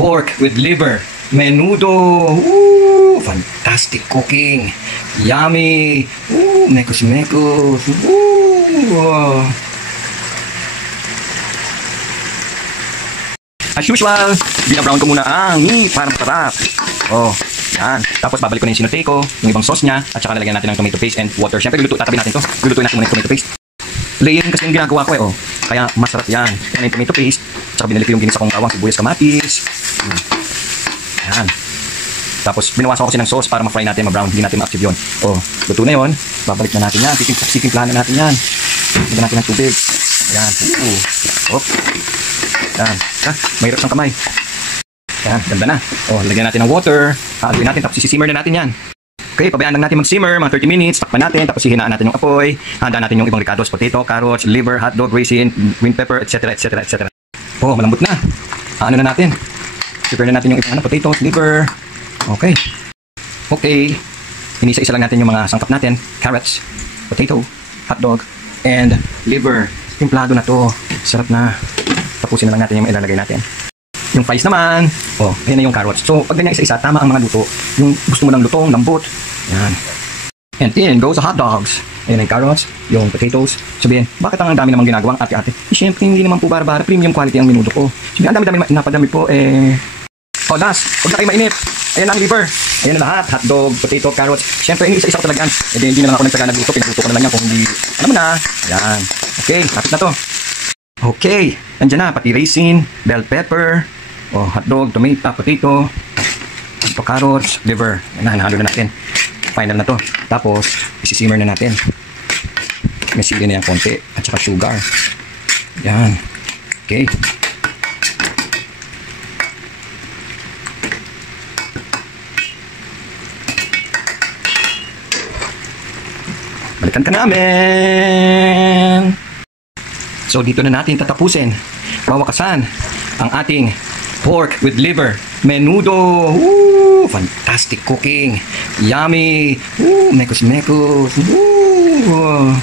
pork with liver, menudo. Ooh, fantastic cooking. Yummy. Ooh, mekos-mekos. Ooh. As usual, bina-brown ko muna ang meat para masarap. Oh, yan. Tapos babalik ko na yung sinote ko, yung ibang sauce niya, at saka lalagyan natin ng tomato paste and water. Siyempre, tatabi natin to. Lulutuin natin muna yung tomato paste. Layering kasi yung ginagawa ko oh. Kaya masarap yan. Yan yung tomato paste, at saka binalik ko yung ginisa kong bawang, sibuyas, kamatis. Yan. Tapos, binawasan ko kasi ng sauce para ma-fry natin, ma-brown. Hindi natin ma-active yun. Oh, luto na yun. Babalik na natin yan. Sisimplahan na natin yan. Lagyan natin ng tubig. Yan. Oh. Yan. Mahirap ng kamay. Yan, ganda na. O, lagyan natin ng water. Haluin natin, tapos isi-simmer na natin yan. Okay, pabayaan lang natin mag-simmer, mga 30 minutes. Takpan natin, tapos hihinaan natin yung apoy. Handa natin yung ibang ricados, potato, carrots, liver, hotdog, raisin, green pepper, etc. etc. etc. Oh, malambot na. Ano na natin? Prepare na natin yung ibang potatoes, liver. Okay. Okay. Inisa-isa lang natin yung mga sangkap natin. Carrots, potato, hotdog, and liver. Timplado na to. Sarap na. Tapusin na lang natin yung ilalagay natin. Yung fries naman, oh, ayan na yung carrots. So, pag ganyan isa-isa, tama ang mga luto. Yung gusto mo ng lutong, lambot. Yan. And in goes the hot dogs. Ayan na yung carrots, yung potatoes. Sabihin, bakit ang dami namang ginagawang ate-ate? Siyempre, hindi naman po bara-bara. Premium quality ang minuto ko. Sabihin, ang dami-dami napadami po, Oh, das, huwag na kayo mainit. Ayan na ang liver. Ayan na lahat. Hotdog, potato, carrots. Siyempre, isa-isa ko talaga. Hindi na lang ako nagtaga nagluto. Pinagluto ko na lang yan kung hindi. Alam mo na. Yan. Okay, tapos na to. Okay, nandiyan na, pati raisin, bell pepper, hotdog, tomato, potato, carrots, liver. Yan na, nahalo na natin. Final na to. Tapos, isi-simmer na natin. May sili na yan konti, at saka sugar. Yan. Okay. Balikan ka namin! So dito na natin tatapusin, wawakasan ang ating pork with liver, menudo. Ooh, fantastic cooking. Yummy. Ooh, mekos-mekos. Ooh.